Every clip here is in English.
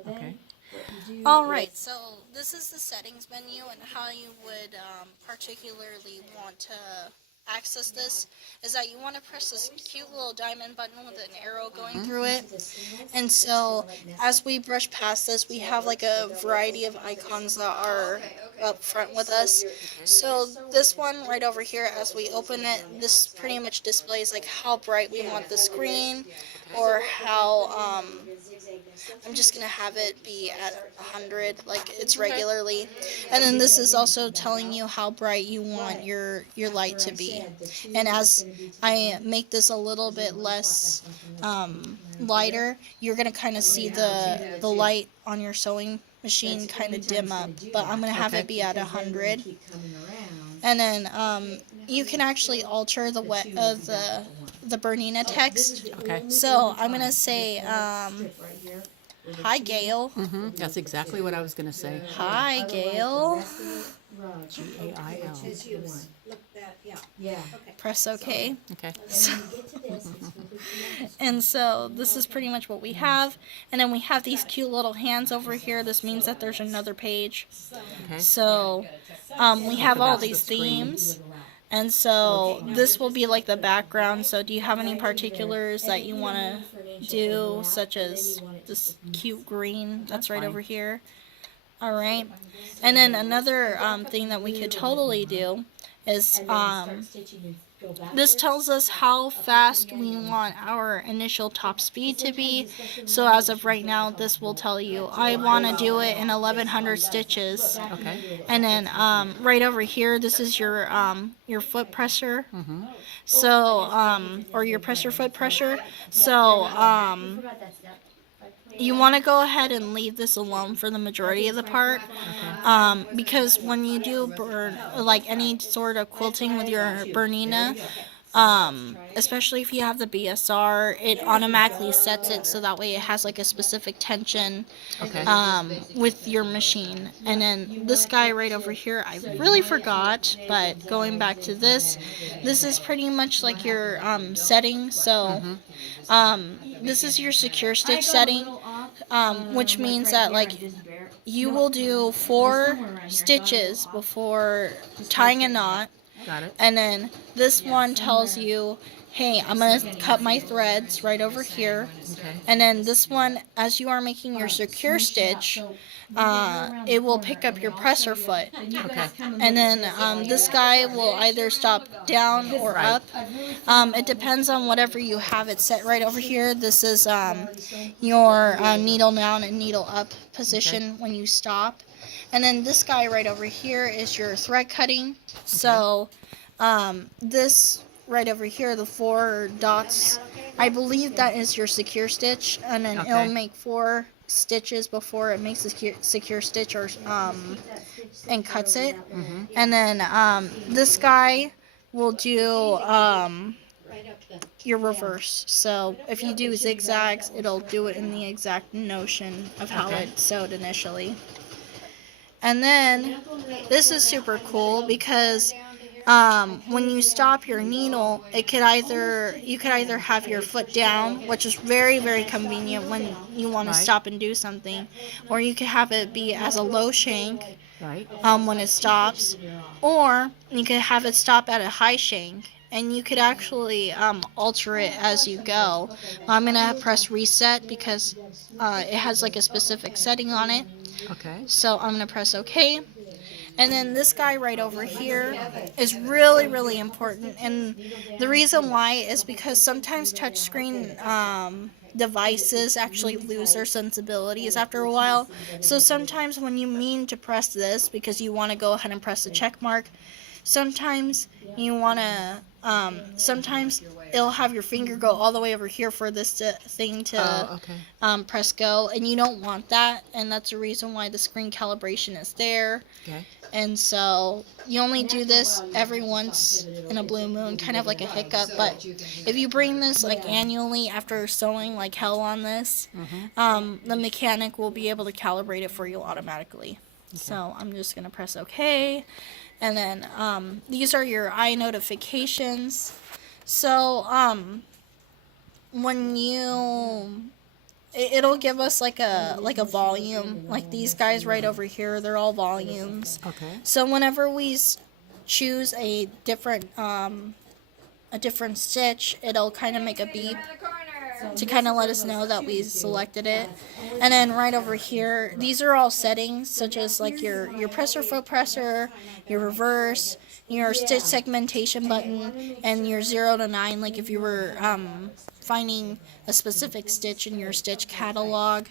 Okay. All right, so this is the settings menu and how you would particularly want to access this is that you want to press this cute little diamond button with an arrow going through it. And so as we brush past this, we have like a variety of icons that are up front with us. So this one right over here, as we open it, this pretty much displays like how bright we want the screen or how I'm just going to have it be at 100 like it's regularly. And then this is also telling you how bright you want your light to be. And as I make this a little bit less lighter, you're going to kind of see the light on your sewing machine kind of dim up. But I'm going to have it be at 100. And then you can actually alter the wet of the Bernina text. Okay. So I'm going to say hi, Gail. That's exactly what I was going to say. Hi, Gail. Gail. Press OK. Okay. And so this is pretty much what we have. And then we have these cute little hands over here. This means that there's another page. Okay. So we have all these themes. And so this will be like the background. So do you have any particulars that you want to do, such as this cute green that's right over here? All right. And then another thing that we could totally do is this tells us how fast we want our initial top speed to be. So as of right now, this will tell you I want to do it in 1100 stitches. Okay. And then right over here, this is your foot pressure. So or your presser foot pressure. So you want to go ahead and leave this alone for the majority of the part, because when you do like any sort of quilting with your Bernina, especially if you have the BSR, it automatically sets it so that way it has like a specific tension with your machine. And then this guy right over here, I really forgot, but going back to this is pretty much like your setting. So this is your secure stitch setting, which means that like you will do 4 stitches before tying a knot. Got it. And then this one tells you, hey, I'm going to cut my threads right over here. Okay. And then this one, as you are making your secure stitch, it will pick up your presser foot. Okay. And then this guy will either stop down or up. It depends on whatever you have it set right over here. This is your needle down and needle up position when you stop. And then this guy right over here is your thread cutting. So this right over here, the 4 dots, I believe that is your secure stitch. And then it'll make 4 stitches before it makes a secure stitch or and cuts it. And then this guy will do your reverse. So if you do zigzags, it'll do it in the exact notion of how it sewed initially. And then this is super cool because when you stop your needle, you could either have your foot down, which is very, very convenient when you want to stop and do something, or you could have it be as a low shank when it stops, or you could have it stop at a high shank. And you could actually alter it as you go. I'm going to press reset because it has like a specific setting on it. Okay. So I'm going to press OK. And then this guy right over here is really, really important. And the reason why is because sometimes touchscreen devices actually lose their sensibilities after a while. So sometimes when you mean to press this because you want to go ahead and press the check mark, sometimes you want to sometimes it'll have your finger go all the way over here for this thing to press go, and you don't want that, and that's the reason why the screen calibration is there. Okay. And so you only do this every once in a blue moon, kind of like a hiccup, but if you bring this like annually after sewing like hell on this, the mechanic will be able to calibrate it for you automatically. So I'm just going to press OK. And then these are your eye notifications. So when you it'll give us like a volume. Like these guys right over here, they're all volumes. Okay. So whenever we choose a different stitch, it'll kind of make a beep to kind of let us know that we selected it. And then right over here, these are all settings such as like your presser foot presser, your reverse, your stitch segmentation button, and your 0 to 9, like if you were finding a specific stitch in your stitch catalog.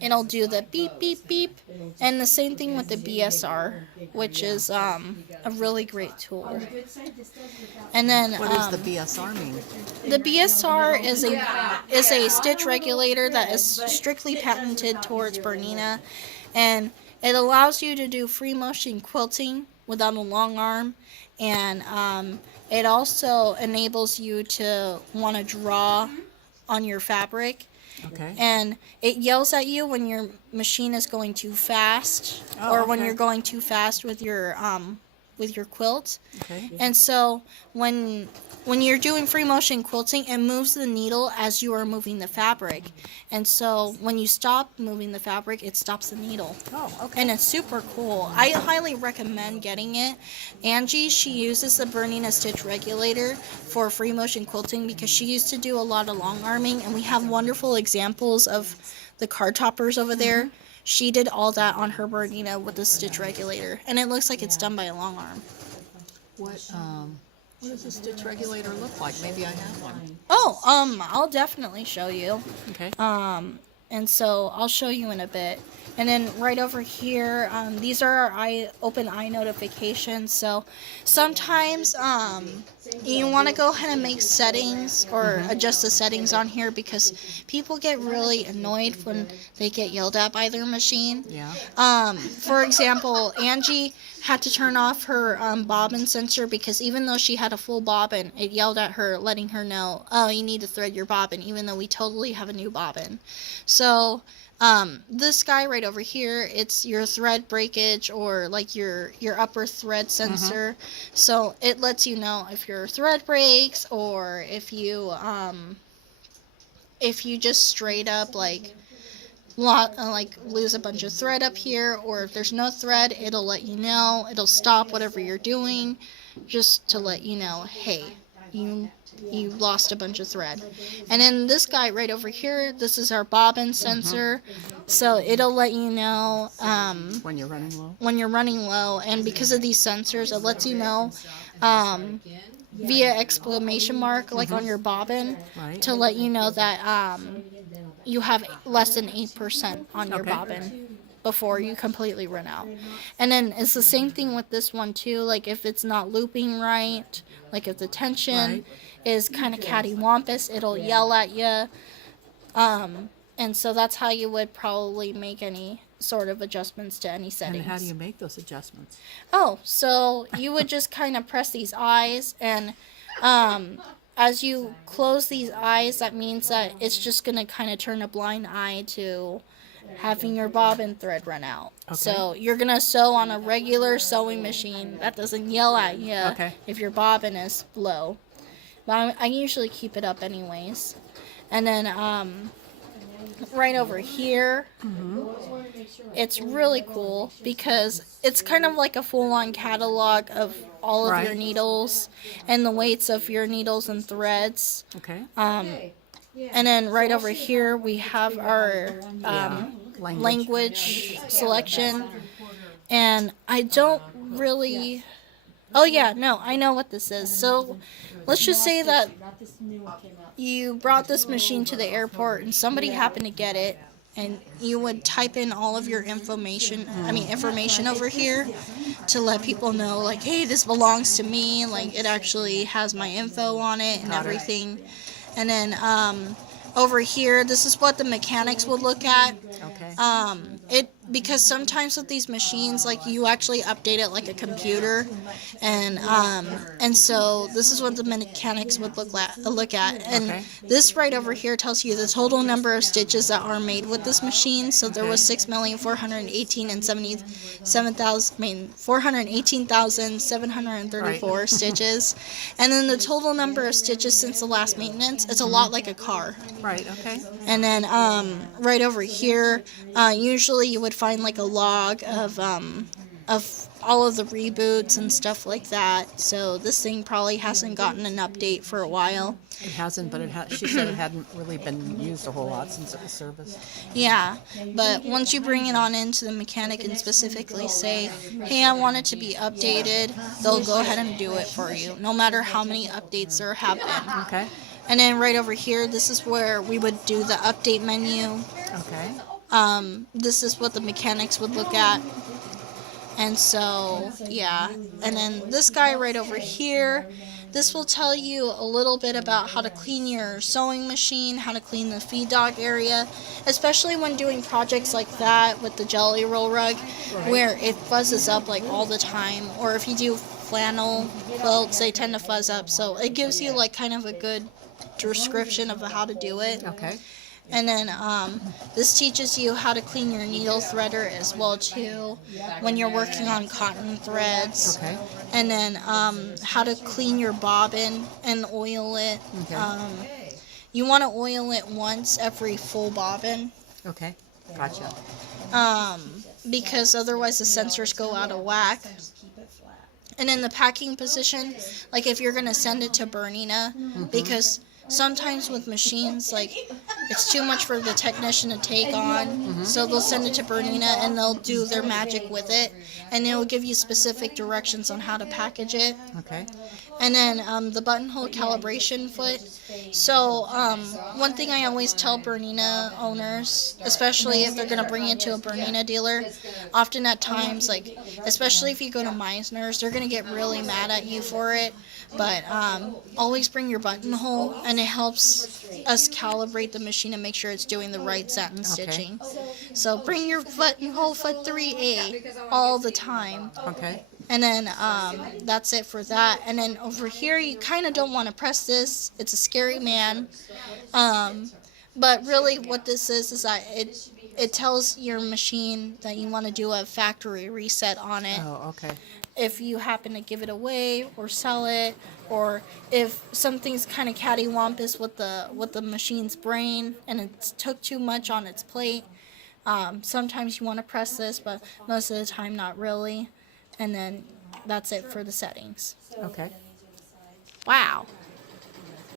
It'll do the beep beep beep, and the same thing with the BSR, which is a really great tool. And then What does the BSR mean? the BSR is a stitch regulator that is strictly patented towards Bernina, and it allows you to do free motion quilting without a long arm, and it also enables you to want to draw on your fabric. Okay. And it yells at you when your machine is going too fast, or when you're going too fast with your quilt. Okay. And so when you're doing free motion quilting, it moves the needle as you are moving the fabric. And so when you stop moving the fabric, it stops the needle. Oh, okay. And it's super cool. I highly recommend getting it. Angie, she uses the Bernina Stitch Regulator for free motion quilting because she used to do a lot of long arming, and we have wonderful examples of the card toppers over there. She did all that on her Bernina with the Stitch Regulator, and it looks like it's done by a long arm. What does a stitch regulator look like? Maybe I have one. Oh, I'll definitely show you. Okay. And so I'll show you in a bit. And then right over here, these are our open eye notifications. So sometimes you want to go ahead and make settings or adjust the settings on here because people get really annoyed when they get yelled at by their machine. Yeah. For example, Angie had to turn off her bobbin sensor because even though she had a full bobbin, it yelled at her, letting her know, oh, you need to thread your bobbin, even though we totally have a new bobbin. So this guy right over here, it's your thread breakage or like your upper thread sensor. So it lets you know if your thread breaks or if you just straight up like lose a bunch of thread up here, or if there's no thread, it'll let you know. It'll stop whatever you're doing just to let you know, hey, you lost a bunch of thread. And then this guy right over here, this is our bobbin sensor. So it'll let you know When you're running low. when you're running low, and because of these sensors, it lets you know via exclamation mark like on your bobbin Right. to let you know that you have less than 8% on your bobbin before you completely run out. And then it's the same thing with this one too, like if it's not looping right, like if the tension is kind of cattywampus, it'll yell at you. And so that's how you would probably make any sort of adjustments to any settings. And how do you make those adjustments? Oh, so you would just kind of press these eyes, and as you close these eyes, that means that it's just going to kind of turn a blind eye to having your bobbin thread run out. Okay. So you're going to sew on a regular sewing machine that doesn't yell at you if your bobbin is low. But I usually keep it up anyways. And then right over here, it's really cool because it's kind of like a full-on catalog of all of your needles and the weights of your needles and threads. Okay. And then right over here we have our language selection. And I don't really... Oh yeah, no, I know what this is. So let's just say that you brought this machine to the airport and somebody happened to get it, and you would type in all of your information over here to let people know, like, hey, this belongs to me, like it actually has my info on it and everything. And then over here, this is what the mechanics would look at. Okay. because sometimes with these machines, like you actually update it like a computer, and so this is what the mechanics would look at, and Okay. this right over here tells you the total number of stitches that are made with this machine. So there was 6,418 and 77,000. I mean 418,734 Right. stitches, and then the total number of stitches since the last maintenance. It's a lot like a car. Right, okay. And then right over here, usually you would find like a log of all of the reboots and stuff like that. So this thing probably hasn't gotten an update for a while. It hasn't, but she said it hadn't really been used a whole lot since it was serviced. Yeah, but once you bring it on into the mechanic and specifically say, hey, I want it to be updated, they'll go ahead and do it for you, no matter how many updates there have been. Okay. And then right over here, this is where we would do the update menu. Okay. This is what the mechanics would look at. And so, yeah. And then this guy right over here, this will tell you a little bit about how to clean your sewing machine, how to clean the feed dog area, especially when doing projects like that with the jelly roll rug, where it fuzzes up like all the time. Or if you do flannel quilts, they tend to fuzz up. So it gives you like kind of a good description of how to do it. Okay. And then this teaches you how to clean your needle threader as well too, when you're working on cotton threads. Okay. And then how to clean your bobbin and oil it. Okay. You want to oil it once every full bobbin. Okay. Gotcha. Because otherwise the sensors go out of whack. And in the packing position, like if you're going to send it to Bernina, because sometimes with machines, like, it's too much for the technician to take on, so they'll send it to Bernina and they'll do their magic with it, and they'll give you specific directions on how to package it. Okay. And then the buttonhole calibration foot. So one thing I always tell Bernina owners, especially if they're going to bring it to a Bernina dealer, often at times, like, especially if you go to Meisner's, they're going to get really mad at you for it. But always bring your buttonhole, and it helps us calibrate the machine and make sure it's doing the right satin stitching. So bring your buttonhole foot 3A all the time. Okay. And then that's it for that. And then over here, you kind of don't want to press this. It's a scary man. But really what this is that it tells your machine that you want to do a factory reset on it. Oh, okay. If you happen to give it away or sell it, or if something's kind of cattywampus with the machine's brain and it took too much on its plate, sometimes you want to press this, but most of the time not really. And then that's it for the settings. Okay. Wow.